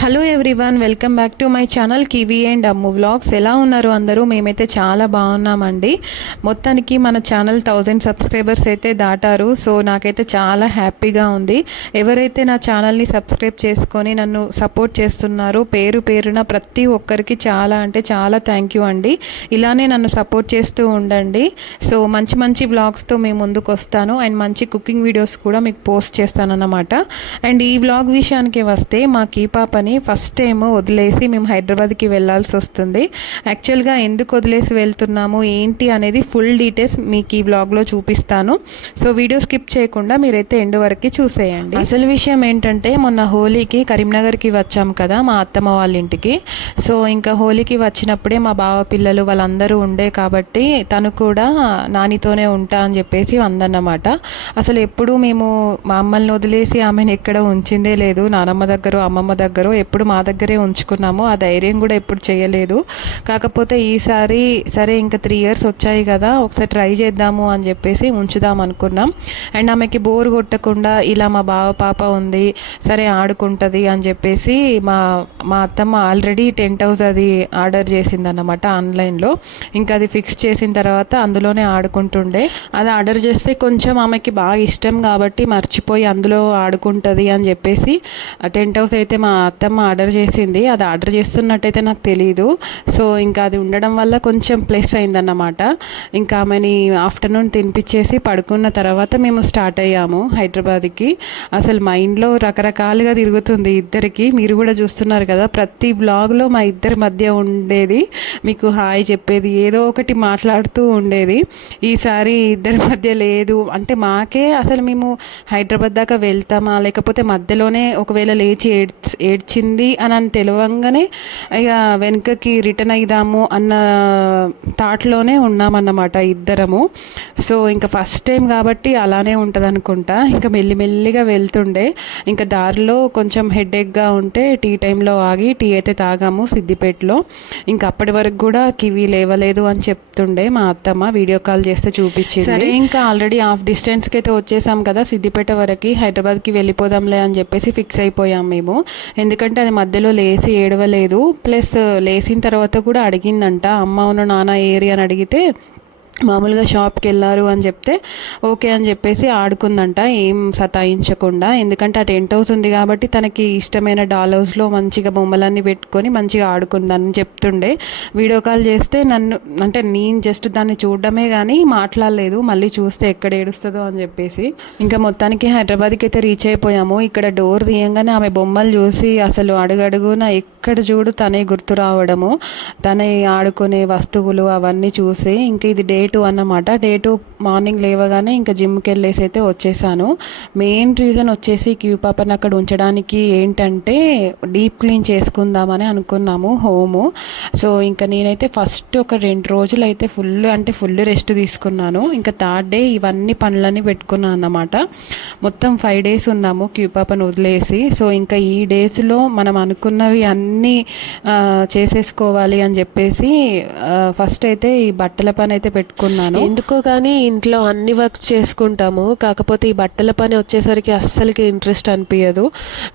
Hello everyone, welcome back to my channel kiwi and Ammu vlogs. ఎలా ఉన్నారు అందరూ? మేమైతే చాలా బాగున్నామండి. మొత్తానికి మన ఛానల్ 1000 సబ్స్క్రైబర్స్ అయితే దాటారు. సో నాకైతే చాలా హ్యాపీగా ఉంది. ఎవరైతే నా ఛానల్ని సబ్స్క్రైబ్ చేసుకొని నన్ను సపోర్ట్ చేస్తున్నారో పేరు పేరున ప్రతి ఒక్కరికి చాలా అంటే చాలా థ్యాంక్ యూ అండి. ఇలానే నన్ను సపోర్ట్ చేస్తూ ఉండండి. సో మంచి మంచి వ్లాగ్స్తో మేము ముందుకు వస్తాను అండ్ మంచి కుకింగ్ వీడియోస్ కూడా మీకు పోస్ట్ చేస్తానన్నమాట. అండ్ ఈ వ్లాగ్ విషయానికి వస్తే మా కీపాపని ఫస్ట్ టైం వదిలేసి మేము హైదరాబాద్కి వెళ్ళాల్సి వస్తుంది. యాక్చువల్గా ఎందుకు వదిలేసి వెళ్తున్నాము ఏంటి అనేది ఫుల్ డీటెయిల్స్ మీకు ఈ వ్లాగ్లో చూపిస్తాను. సో వీడియో స్కిప్ చేయకుండా మీరైతే ఎండ్ వరకు చూసేయండి. అసలు విషయం ఏంటంటే మొన్న హోలీకి కరీంనగర్కి వచ్చాము కదా మా అత్తమ్మ వాళ్ళ ఇంటికి. సో ఇంకా హోలీకి వచ్చినప్పుడే మా బావ పిల్లలు వాళ్ళందరూ ఉండే కాబట్టి తను కూడా నానితోనే ఉంటా అని చెప్పేసి అందన్నమాట. అసలు ఎప్పుడు మేము మా అమ్మల్ని వదిలేసి ఆమెను ఎక్కడ ఉంచిందే లేదు. నానమ్మ దగ్గర అమ్మమ్మ దగ్గర ఎప్పుడు మా దగ్గరే ఉంచుకున్నాము. ఆ ధైర్యం కూడా ఎప్పుడు చేయలేదు. కాకపోతే ఈసారి సరే ఇంకా 3 years వచ్చాయి కదా, ఒకసారి ట్రై చేద్దాము అని చెప్పేసి ఉంచుదాం అనుకున్నాం. అండ్ ఆమెకి బోర్ కొట్టకుండా ఇలా మా బావ పాప ఉంది సరే ఆడుకుంటుంది అని చెప్పేసి మా మా అత్తమ్మ ఆల్రెడీ టెంట్ హౌస్ అది ఆర్డర్ చేసిందన్నమాట ఆన్లైన్లో. ఇంకా అది ఫిక్స్ చేసిన తర్వాత అందులోనే ఆడుకుంటుండే. అది ఆర్డర్ చేస్తే కొంచెం ఆమెకి బాగా ఇష్టం కాబట్టి మర్చిపోయి అందులో ఆడుకుంటుంది అని చెప్పేసి టెంట్ హౌస్ అయితే మా అత్తమ్మ ఆర్డర్ చేసింది. అది ఆర్డర్ చేస్తున్నట్టయితే నాకు తెలీదు. సో ఇంకా అది ఉండడం వల్ల కొంచెం ప్లస్ అయిందన్నమాట. ఇంకా ఆమెని ఆఫ్టర్నూన్ తినిపించేసి పడుకున్న తర్వాత మేము స్టార్ట్ అయ్యాము హైదరాబాద్కి. అసలు మైండ్లో రకరకాలుగా తిరుగుతుంది ఇద్దరికి. మీరు కూడా చూస్తున్నారు కదా, ప్రతి బ్లాగ్లో మా ఇద్దరి మధ్య ఉండేది మీకు హాయ్ చెప్పేది, ఏదో ఒకటి మాట్లాడుతూ ఉండేది. ఈసారి ఇద్దరి మధ్య లేదు. అంటే మాకే అసలు మేము హైదరాబాద్ దాకా వెళ్తామా లేకపోతే మధ్యలోనే ఒకవేళ లేచి ఏడ్చింది అని తెలియంగానే ఇక వెనుకకి రిటర్న్ అయిదాము అన్న థాట్లోనే ఉన్నామన్నమాట ఇద్దరము. సో ఇంకా ఫస్ట్ టైం కాబట్టి అలానే ఉంటుంది అనుకుంటా. ఇంకా మెల్లిమెల్లిగా వెళ్తుండే. ఇంకా దారిలో కొంచెం హెడేక్గా ఉంటే టీ టైంలో ఆగి టీ అయితే తాగాము సిద్దిపేటలో. ఇంకా అప్పటి వరకు కూడా కివి లేవలేదు అని చెప్తుండే మా అత్తమ్మ. వీడియో కాల్ చేస్తే చూపించింది. సరే ఇంకా ఆల్రెడీ హాఫ్ డిస్టెన్స్కి అయితే వచ్చేసాం కదా సిద్దిపేట వరకు, హైదరాబాద్కి వెళ్ళిపోదాంలే అని చెప్పేసి ఫిక్స్ అయిపోయాం మేము. ఎందుకంటే అది మధ్యలో లేసి ఏడవలేదు. ప్లస్ లేసిన తర్వాత కూడా అడిగిందంట అమ్మ ఉన్న నాన్న ఏరి అని అడిగితే మామూలుగా షాప్కి వెళ్ళారు అని చెప్తే ఓకే అని చెప్పేసి ఆడుకుందంట ఏం సతాయించకుండా. ఎందుకంటే ఆ టెంట్ హౌస్ ఉంది కాబట్టి తనకి ఇష్టమైన డాల్ హౌస్లో మంచిగా బొమ్మలన్నీ పెట్టుకొని మంచిగా ఆడుకుందని చెప్తుండే. వీడియో కాల్ చేస్తే అంటే నేను జస్ట్ దాన్ని చూడడమే కానీ మాట్లాడలేదు. మళ్ళీ చూస్తే ఎక్కడ ఏడుస్తుందో అని చెప్పేసి ఇంకా మొత్తానికి హైదరాబాద్కి అయితే రీచ్ అయిపోయాము. ఇక్కడ డోర్ తీయంగానే ఆమె బొమ్మలు చూసి అసలు అడుగడుగున ఎక్కడ చూడు తనే గుర్తు రావడము, తనే ఆడుకునే వస్తువులు అవన్నీ చూసి ఇంకా ఇది డే 2 అన్నమాట. డే 2 మార్నింగ్ లేవగానే ఇంకా జిమ్కి వెళ్ళేసి అయితే వచ్చేసాను. మెయిన్ రీజన్ వచ్చేసి పాపని అక్కడ ఉంచడానికి ఏంటంటే డీప్ క్లీన్ చేసుకుందామని అనుకున్నాము హోము. సో ఇంకా నేనైతే ఫస్ట్ ఒక 2 రోజులు అయితే ఫుల్ రెస్ట్ తీసుకున్నాను. ఇంకా 3rd డే ఇవన్నీ పనులన్నీ పెట్టుకున్నాను అన్నమాట. మొత్తం 5 days ఉన్నాము పాపను వదిలేసి. సో ఇంకా ఈ డేస్లో మనం అనుకున్నవి అన్నీ చేసేసుకోవాలి అని చెప్పేసి ఫస్ట్ అయితే ఈ బట్టల పని అయితే పెట్టుకున్నాను. ఎందుకో కానీ ఇంట్లో అన్ని వర్క్ చేసుకుంటాము, కాకపోతే ఈ బట్టల పని వచ్చేసరికి అస్సలకి ఇంట్రెస్ట్ అనిపించదు.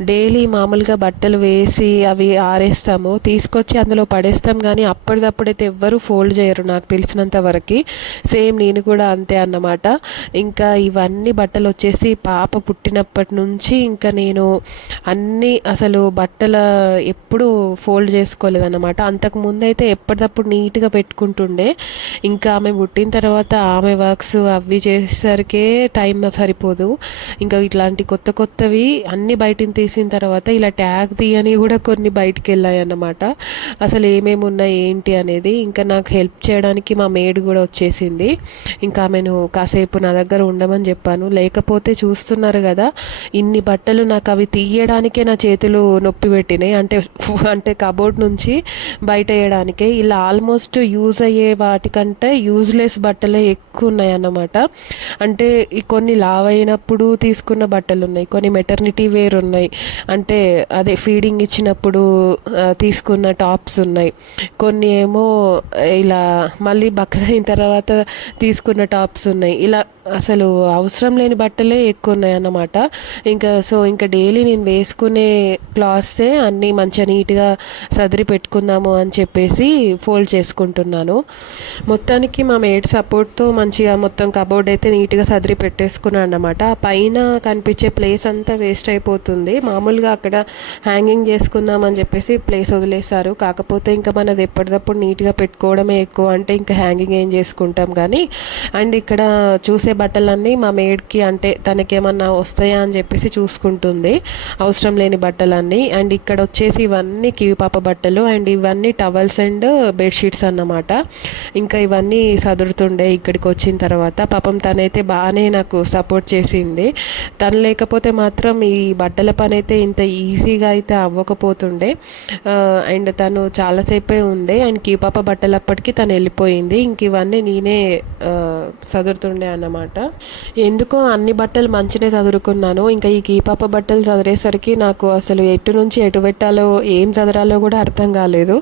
డైలీ మామూలుగా బట్టలు వేసి అవి ఆరేస్తాము, తీసుకొచ్చి అందులో పడేస్తాం, కానీ అప్పటిదప్పుడైతే ఎవ్వరూ ఫోల్డ్ చేయరు నాకు తెలిసినంత వరకు. సేమ్ నేను కూడా అంతే అన్నమాట. ఇంకా ఇవన్నీ బట్టలు వచ్చేసి పాప పుట్టినప్పటి నుంచి ఇంకా నేను అన్నీ అసలు బట్టల ఎప్పుడు ఫోల్డ్ చేసుకోలేదన్నమాట. అంతకుముందు అయితే ఎప్పటికప్పుడు నీట్గా పెట్టుకుంటుండే. ఇంకా ఆమె పుట్టిన తర్వాత ఆమె వర్క్స్ అవి చేసేసరికే టైం సరిపోదు. ఇంకా ఇట్లాంటి కొత్తవి అన్ని బయటిని తీసిన తర్వాత ఇలా ట్యాగ్ తీయని కూడా కొన్ని బయటికి వెళ్ళాయి అన్నమాట. అసలు ఏమేమి ఉన్నాయి ఏంటి అనేది. ఇంకా నాకు హెల్ప్ చేయడానికి మా మేడ్ కూడా వచ్చేసింది. ఇంకా ఆమెను కాసేపు నా దగ్గర ఉండమని చెప్పాను. లేకపోతే చూస్తున్నారు కదా ఇన్ని బట్టలు నాకు అవి తీయడానికే నా చేతులు నొప్పి పెట్టినాయి. అంటే అంటే కబోర్డ్ నుంచి బయట వేయడానికే. ఇలా ఆల్మోస్ట్ యూజ్ అయ్యే వాటికంటే యూజ్లెస్ బట్టలే ఎక్కువ ఉన్నాయి అన్నమాట. అంటే కొన్ని లావ్ అయినప్పుడు తీసుకున్న బట్టలు ఉన్నాయి, కొన్ని మెటర్నిటీ వేర్ ఉన్నాయి, అంటే అదే ఫీడింగ్ ఇచ్చినప్పుడు తీసుకున్న టాప్స్ ఉన్నాయి, కొన్ని ఏమో ఇలా మళ్ళీ బక్కగా అయిన తర్వాత తీసుకున్న టాప్స్ ఉన్నాయి. ఇలా అసలు అవసరం లేని బట్టలే ఎక్కువ ఉన్నాయి అన్నమాట. ఇంకా డైలీ నేను వేసుకునే క్లాత్సే అన్నీ మంచిగా నీట్గా సదిరి పెట్టుకుందాము అని చెప్పేసి ఫోల్డ్ చేసుకుంటున్నాను. మొత్తానికి మా మేడ్ సపోర్ట్తో మంచిగా మొత్తం కబోర్డ్ అయితే నీట్గా సదిరి పెట్టేసుకున్నాను అన్నమాట. పైన కనిపించే ప్లేస్ అంతా వేస్ట్ అయిపోతుంది. మామూలుగా అక్కడ హ్యాంగింగ్ చేసుకుందామని చెప్పేసి ప్లేస్ వదిలేశారు. కాకపోతే ఇంకా మనది ఎప్పటికప్పుడు నీట్గా పెట్టుకోవడమే ఎక్కువ, అంటే ఇంకా హ్యాంగింగ్ ఏం చేసుకుంటాం కానీ. అండ్ ఇక్కడ చూసే బట్టలన్నీ మా మేడ్కి, అంటే తనకేమన్నా వస్తాయా అని చెప్పేసి చూసుకుంటుంది, అవసరం లేని బట్టలన్నీ. అండ్ ఇక్కడ వచ్చేసి ఇవన్నీ కివి పాప బట్టలు, అండ్ ఇవన్నీ టవల్స్ అండ్ బెడ్షీట్స్ అన్నమాట. ఇంకా ఇవన్నీ సదురుతుండే ఇక్కడికి వచ్చిన తర్వాత. పాపం తనైతే బాగానే నాకు సపోర్ట్ చేసింది. తను లేకపోతే మాత్రం ఈ బట్టల పని అయితే ఇంత ఈజీగా అయితే అవ్వకపోతుండే. అండ్ తను చాలాసేపే ఉండే, అండ్ కివి పాప బట్టలప్పటికీ తను వెళ్ళిపోయింది. ఇంక ఇవన్నీ నేనే సదురుతుండే అన్నమాట. ఎందుకో అన్ని బట్టలు మంచినే చదువుకున్నాను. ఇంకా ఈ కీపాప బట్టలు చదివేసరికి నాకు అసలు ఎటు నుంచి ఎటు పెట్టాలో ఏం చదరాలో కూడా అర్థం కాలేదు.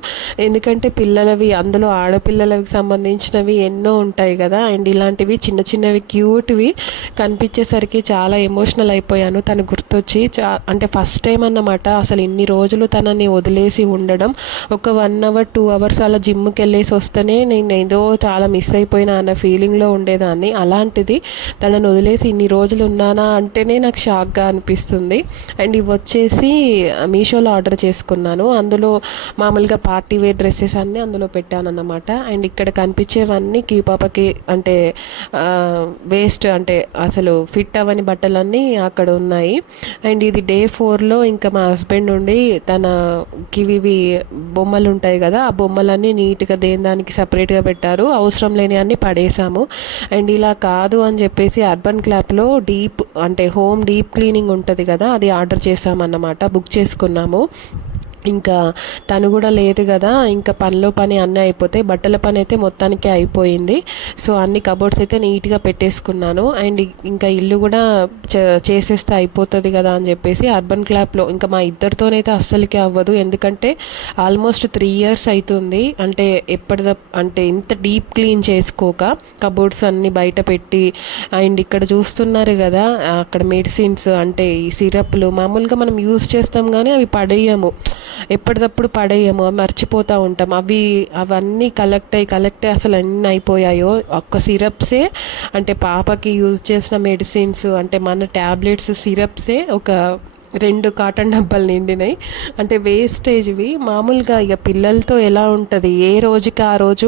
ఎందుకంటే పిల్లలవి, అందులో ఆడపిల్లలకి సంబంధించినవి ఎన్నో ఉంటాయి కదా. అండ్ ఇలాంటివి చిన్న చిన్నవి క్యూట్వి కనిపించేసరికి చాలా ఎమోషనల్ అయిపోయాను. తను గుర్తొచ్చి అంటే ఫస్ట్ టైం అన్నమాట అసలు ఇన్ని రోజులు తనని వదిలేసి ఉండడం. ఒక 1 hour 2 hours అలా జిమ్కి వెళ్ళేసి వస్తేనే నేను ఏదో చాలా మిస్ అయిపోయినా అన్న ఫీలింగ్లో ఉండేదాన్ని. అలాంటిది తనను వదిలేసి ఇన్ని రోజులు ఉన్నానా అంటేనే నాకు షాక్గా అనిపిస్తుంది. అండ్ ఇవి వచ్చేసి మీషోలో ఆర్డర్ చేసుకున్నాను. అందులో మామూలుగా పార్టీ వేర్ డ్రెస్సెస్ అన్నీ అందులో పెట్టానన్నమాట. అండ్ ఇక్కడ కనిపించేవన్నీ క్యూ పాపకి అంటే వేస్ట్, అంటే అసలు ఫిట్ అవ్వని బట్టలన్నీ అక్కడ ఉన్నాయి. అండ్ ఇది డే 4లో ఇంకా మా హస్బెండ్ నుండి తన కివివి బొమ్మలు ఉంటాయి కదా, ఆ బొమ్మలన్నీ నీట్గా దానికి సపరేట్గా పెట్టారు, అవసరం లేని అన్నీ పడేసాము. అండ్ ఇలా కాదు అని చెప్పేసి అర్బన్ క్లాప్లో డీప్, అంటే హోమ్ డీప్ క్లీనింగ్ ఉంటుంది కదా, అది ఆర్డర్ చేసామన్నమాట, బుక్ చేసుకున్నాము. ఇంకా తను కూడా లేదు కదా, ఇంకా పనిలో పని అన్నీ అయిపోతాయి. బట్టల పని అయితే మొత్తానికి అయిపోయింది. సో అన్ని కబోర్డ్స్ అయితే నీట్గా పెట్టేసుకున్నాను. అండ్ ఇంకా ఇల్లు కూడా చేసేస్తే అయిపోతుంది కదా అని చెప్పేసి అర్బన్ క్లాప్లో ఇంకా మా ఇద్దరితోనైతే అస్సలకి అవ్వదు. ఎందుకంటే ఆల్మోస్ట్ 3 years అవుతుంది, అంటే అంటే ఇంత డీప్ క్లీన్ చేసుకోక కబోర్డ్స్ అన్నీ బయట పెట్టి. అండ్ ఇక్కడ చూస్తున్నారు కదా, అక్కడ మెడిసిన్స్, అంటే ఈ సిరప్లు మామూలుగా మనం యూజ్ చేస్తాం కానీ అవి పడేయము, ఎప్పటికప్పుడు పడేయము, మర్చిపోతూ ఉంటాం. అవన్నీ కలెక్ట్ అయ్యి అసలు ఎన్ని అయిపోయాయో. ఒక్క సిరప్సే, అంటే పాపకి యూజ్ చేసిన మెడిసిన్స్, అంటే మన ట్యాబ్లెట్స్ సిరప్సే ఒక 2 కాటన్ డబ్బాలు నిండినాయి. అంటే వేస్టేజ్వి. మామూలుగా ఇక పిల్లలతో ఎలా ఉంటుంది, ఏ రోజుకి ఆ రోజు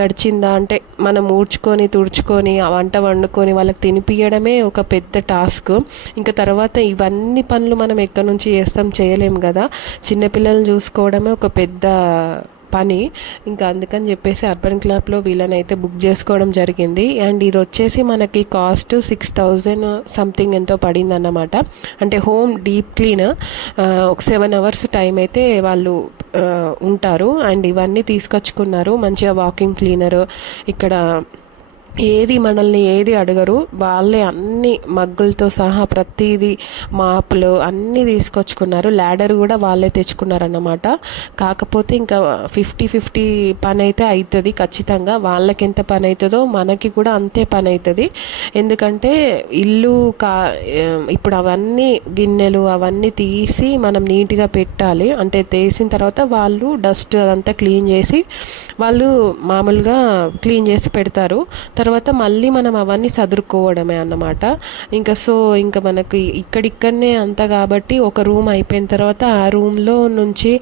గడిచిందా, అంటే మనం ఊడ్చుకొని తుడుచుకొని వంట వండుకొని వాళ్ళకి తినిపియడమే ఒక పెద్ద టాస్క్. ఇంకా తర్వాత ఇవన్నీ పనులు మనం ఎక్కడి నుంచి చేయలేము కదా. చిన్నపిల్లల్ని చూసుకోవడమే ఒక పెద్ద పని. ఇంకా అందుకని చెప్పేసి అర్బన్ క్లాప్లో వీళ్ళనైతే బుక్ చేసుకోవడం జరిగింది. అండ్ ఇది వచ్చేసి మనకి కాస్ట్ 6,000 సంథింగ్ ఎంతో పడింది అన్నమాట. అంటే హోమ్ డీప్ క్లీన్, ఒక 7 hours టైం అయితే వాళ్ళు ఉంటారు. అండ్ ఇవన్నీ తీసుకొచ్చుకున్నారు, మంచిగా వాక్యూమ్ క్లీనర్. ఇక్కడ మనల్ని ఏది అడగరు, వాళ్ళే అన్ని మగ్గులతో సహా ప్రతిదీ, మాపులు అన్నీ తీసుకొచ్చుకున్నారు. ల్యాడర్ కూడా వాళ్ళే తెచ్చుకున్నారన్నమాట. కాకపోతే ఇంకా 50-50 పని అయితే అవుతుంది ఖచ్చితంగా. వాళ్ళకి ఎంత పని అవుతుందో మనకి కూడా అంతే పని అవుతుంది. ఎందుకంటే ఇల్లు ఇప్పుడు అవన్నీ గిన్నెలు అవన్నీ తీసి మనం నీట్గా పెట్టాలి. అంటే తీసిన తర్వాత వాళ్ళు డస్ట్ అదంతా క్లీన్ చేసి వాళ్ళు మామూలుగా క్లీన్ చేసి పెడతారు. తర్వాత మళ్ళీ మనం అవన్నీ సదురుకోవడమే అన్నమాట. ఇంకా మనకి ఇక్కడిక్కడనే అంతా కాబట్టి ఒక రూమ్ అయిపోయిన తర్వాత ఆ రూమ్లో నుంచి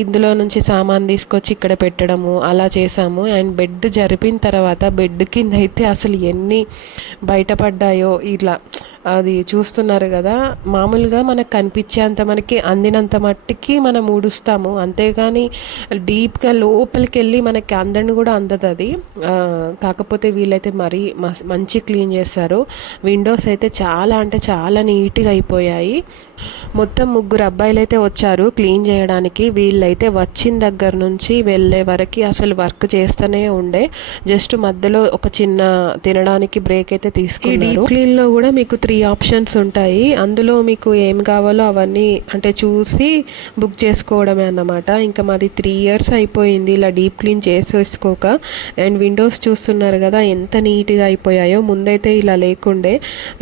ఇందులో నుంచి సామాన్ తీసుకొచ్చి ఇక్కడ పెట్టడము అలా చేసాము. అండ్ బెడ్ జరిపిన తర్వాత బెడ్ కింద అయితే అసలు ఎన్ని బయటపడ్డాయో. ఇలా అది చూస్తున్నారు కదా, మామూలుగా మనకు కనిపించేంత, మనకి అందినంత మట్టికి మనం ఊడుస్తాము, అంతేగాని డీప్గా లోపలికి వెళ్ళి మనకి అందరిని కూడా అందదు అది. కాకపోతే వీళ్ళైతే అయితే మరీ మంచి క్లీన్ చేస్తారు. విండోస్ అయితే చాలా అంటే చాలా నీట్గా అయిపోయాయి. మొత్తం 3 అబ్బాయిలు అయితే వచ్చారు క్లీన్ చేయడానికి. వీళ్ళైతే వచ్చిన దగ్గర నుంచి వెళ్ళే వరకు అసలు వర్క్ చేస్తూనే ఉండే. జస్ట్ మధ్యలో ఒక చిన్న తినడానికి బ్రేక్ అయితే తీసుకున్నారు. ఈ డీప్ క్లీన్లో కూడా మీకు 3 ఆప్షన్స్ ఉంటాయి. అందులో మీకు ఏం కావాలో అవన్నీ అంటే చూసి బుక్ చేసుకోవడమే అన్నమాట. ఇంకా మాది 3 ఇయర్స్ అయిపోయింది ఇలా డీప్ క్లీన్ చేసేసుకోక. అండ్ విండోస్ చూస్తున్నారు కదా ఎంత నీట్గా అయిపోయాయో. ముందైతే ఇలా లేకుండే,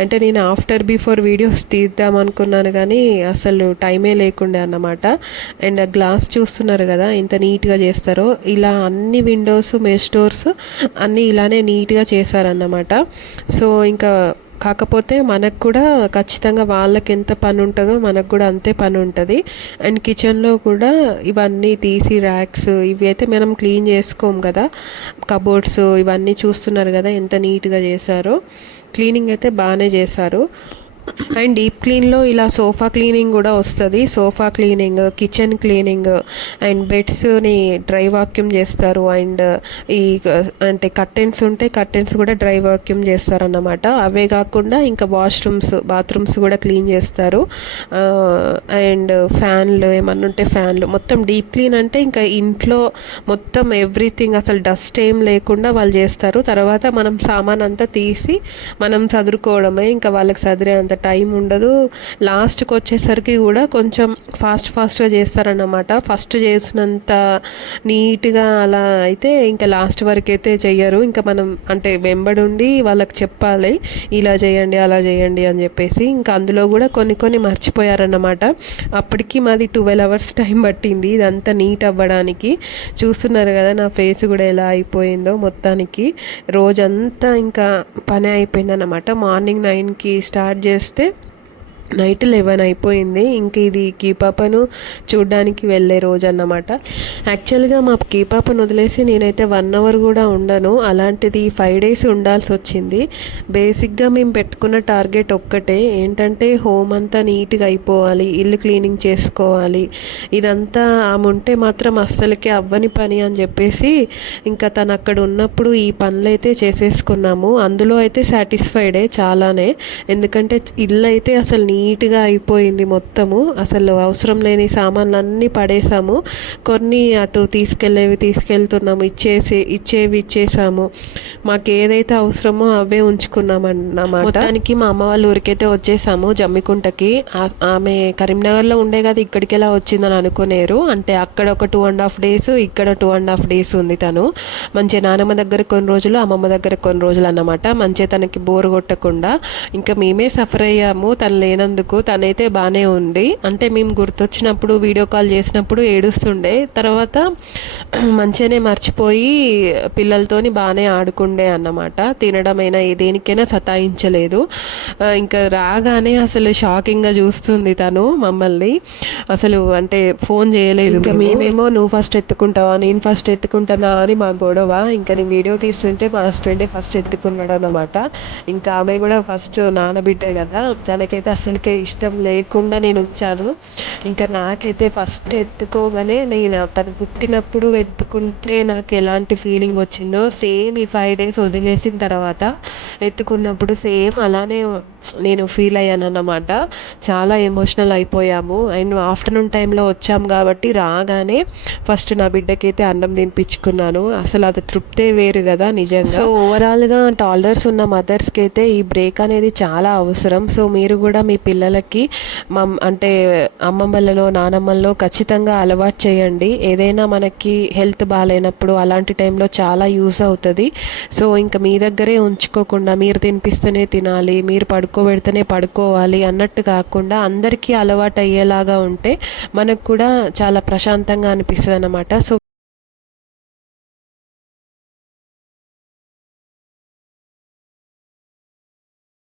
అంటే నేను ఆఫ్టర్ బిఫోర్ వీడియోస్ తీద్దాం అనుకున్నాను కానీ అసలు టైమే లేకుండే అన్నమాట. అండ్ గ్లాస్ చూస్తున్నారు కదా ఎంత నీట్గా చేస్తారో. ఇలా అన్ని విండోస్ మెష్ డోర్స్ అన్నీ ఇలానే నీట్గా చేశారన్నమాట. సో ఇంకా కాకపోతే మనకు కూడా ఖచ్చితంగా వాళ్ళకి ఎంత పని ఉంటుందో మనకు కూడా అంతే పని ఉంటుంది. అండ్ కిచెన్లో కూడా ఇవన్నీ తీసి ర్యాక్స్ ఇవి అయితే మనం క్లీన్ చేసుకోము కదా, కబోర్డ్స్ ఇవన్నీ చూస్తున్నారు కదా ఎంత నీట్గా చేశారో. క్లీనింగ్ అయితే బాగానే చేశారు. అండ్ డీప్ క్లీన్లో ఇలా సోఫా క్లీనింగ్ కూడా వస్తుంది. Sofa cleaning, kitchen cleaning, and బెడ్స్ని డ్రై వాక్యూమ్ చేస్తారు. అండ్ ఈ అంటే కర్టెన్స్ ఉంటే కర్టెన్స్ కూడా డ్రై వాక్యూమ్ చేస్తారు అన్నమాట. అవే కాకుండా ఇంకా వాష్రూమ్స్, బాత్రూమ్స్ కూడా క్లీన్ చేస్తారు. అండ్ ఫ్యాన్లు ఏమన్నా ఉంటే ఫ్యాన్లు, మొత్తం డీప్ క్లీన్ అంటే ఇంకా ఇంట్లో మొత్తం ఎవ్రీథింగ్ అసలు డస్ట్ ఏం లేకుండా వాళ్ళు చేస్తారు. తర్వాత మనం సామాన్ అంతా తీసి మనం చదురుకోవడమే. ఇంకా వాళ్ళకి చదిరే అంత టైం ఉండదు. లాస్ట్కి వచ్చేసరికి కూడా కొంచెం ఫాస్ట్గా చేస్తారన్నమాట. ఫస్ట్ చేసినంత నీట్గా అలా అయితే ఇంకా లాస్ట్ వరకు అయితే చెయ్యరు. ఇంకా మనం అంటే వెంబడుండి వాళ్ళకి చెప్పాలి ఇలా చేయండి అలా చేయండి అని చెప్పేసి. ఇంకా అందులో కూడా కొన్ని మర్చిపోయారన్నమాట. అప్పటికి మాది 12 hours టైం పట్టింది ఇదంతా నీట్ అవ్వడానికి. చూస్తున్నారు కదా నా ఫేస్ కూడా ఎలా అయిపోయిందో. మొత్తానికి రోజంతా ఇంకా పని అయిపోయిందన్నమాట. మార్నింగ్ 9కి స్టార్ట్ చేస్తే నైట్ 11 అయిపోయింది. ఇంక ఇది కీపాపను చూడ్డానికి వెళ్ళే రోజు అన్నమాట. యాక్చువల్గా మా కీపాపను వదిలేసి నేనైతే 1 hour కూడా ఉండను. అలాంటిది 5 days ఉండాల్సి వచ్చింది. బేసిక్గా మేము పెట్టుకున్న టార్గెట్ ఒక్కటే, ఏంటంటే హోమ్ అంతా నీట్గా అయిపోవాలి, ఇల్లు క్లీనింగ్ చేసుకోవాలి. ఇదంతా ఆమె ఉంటే మాత్రం అస్సలకి అవ్వని పని అని చెప్పేసి ఇంకా తను అక్కడ ఉన్నప్పుడు ఈ పనులు అయితే చేసేసుకున్నాము. అందులో అయితే సాటిస్ఫైడే చాలానే. ఎందుకంటే ఇల్లు అయితే అసలు నీట్గా అయిపోయింది మొత్తము. అసలు అవసరం లేని సామాన్లు అన్నీ పడేసాము. కొన్ని అటు తీసుకెళ్తున్నాము, ఇచ్చేవి ఇచ్చేసాము. మాకు ఏదైతే అవసరమో అవే ఉంచుకున్నాం అన్నమాట. మొత్తానికి మా అమ్మ వాళ్ళ ఊరికైతే వచ్చేసాము, జమ్మికుంటకి. ఆమె కరీంనగర్లో ఉండే కదా ఇక్కడికి ఎలా వచ్చిందని అనుకునేరు. అంటే అక్కడ ఒక 2.5 days, ఇక్కడ 2.5 days ఉంది. తను మంచిగా నానమ్మ దగ్గర కొన్ని రోజులు, అమ్మమ్మ దగ్గర కొన్ని రోజులు అన్నమాట. మంచిగా తనకి బోర్ కొట్టకుండా. ఇంకా మేమే సఫర్ అయ్యాము తను లేనందుకు. తనైతే బాగానే ఉంది. అంటే మేము గుర్తొచ్చినప్పుడు వీడియో కాల్ చేసినప్పుడు ఏడుస్తుండే. తర్వాత మంచిగానే మర్చిపోయి పిల్లలతోని బాగానే ఆడుకుండే అన్నమాట. తినడమైనా దేనికైనా సతాయించలేదు. ఇంకా రాగానే అసలు షాకింగ్గా చూస్తుంది తను మమ్మల్ని. అసలు అంటే ఫోన్ చేయలేదు. ఇంకా మేమేమో నువ్వు ఫస్ట్ ఎత్తుకుంటావా నేను ఫస్ట్ ఎత్తుకుంటానా అని మా గొడవ. ఇంకా నేను వీడియో తీస్తుంటే మా హస్బెండే ఫస్ట్ ఎత్తుకున్నాడు అన్నమాట. ఇంకా ఆమె కూడా ఫస్ట్ నానబిడ్డే కదా, తనకైతే అసలుకే ఇష్టం లేకుండా నేను వచ్చాను. ఇంకా నాకైతే ఫస్ట్ ఎత్తుకోగానే నేను తను పుట్టినప్పుడు ఎత్తుకుంటే నాకు ఎలాంటి ఫీలింగ్ వచ్చిందో సేమ్ ఈ 5 days వదిలేసిన తర్వాత ఎత్తుకున్నప్పుడు సేమ్ అలానే నేను ఫీల్ అయ్యాను అన్నమాట. చాలా ఎమోషనల్ అయిపోయాము. అండ్ ఆఫ్టర్నూన్ టైంలో వచ్చాము కాబట్టి రాగానే ఫస్ట్ నా బిడ్డకైతే అన్నం తినిపించుకున్నాను. అసలు అది తృప్తే వేరు కదా నిజంగా. సో ఓవరాల్గా టాలర్స్ ఉన్న మదర్స్కి అయితే ఈ బ్రేక్ అనేది చాలా అవసరం. సో మీరు కూడా మీ పిల్లలకి అంటే అమ్మమ్మలలో నానమ్మల్లో ఖచ్చితంగా అలవాటు చేయండి. ఏదైనా మనకి హెల్త్ బాగాలేనప్పుడు అలాంటి టైంలో చాలా యూజ్ అవుతుంది. సో ఇంకా మీ దగ్గరే ఉంచుకోకుండా మీరు తినిపిస్తేనే తినాలి, మీరు పడుకోబెడితేనే పడుకోవాలి అన్నట్టు కాకుండా అందరికీ అలవాటు అయ్యేలాగా ఉంటే మనకు కూడా చాలా ప్రశాంతంగా అనిపిస్తుంది అన్నమాట. సో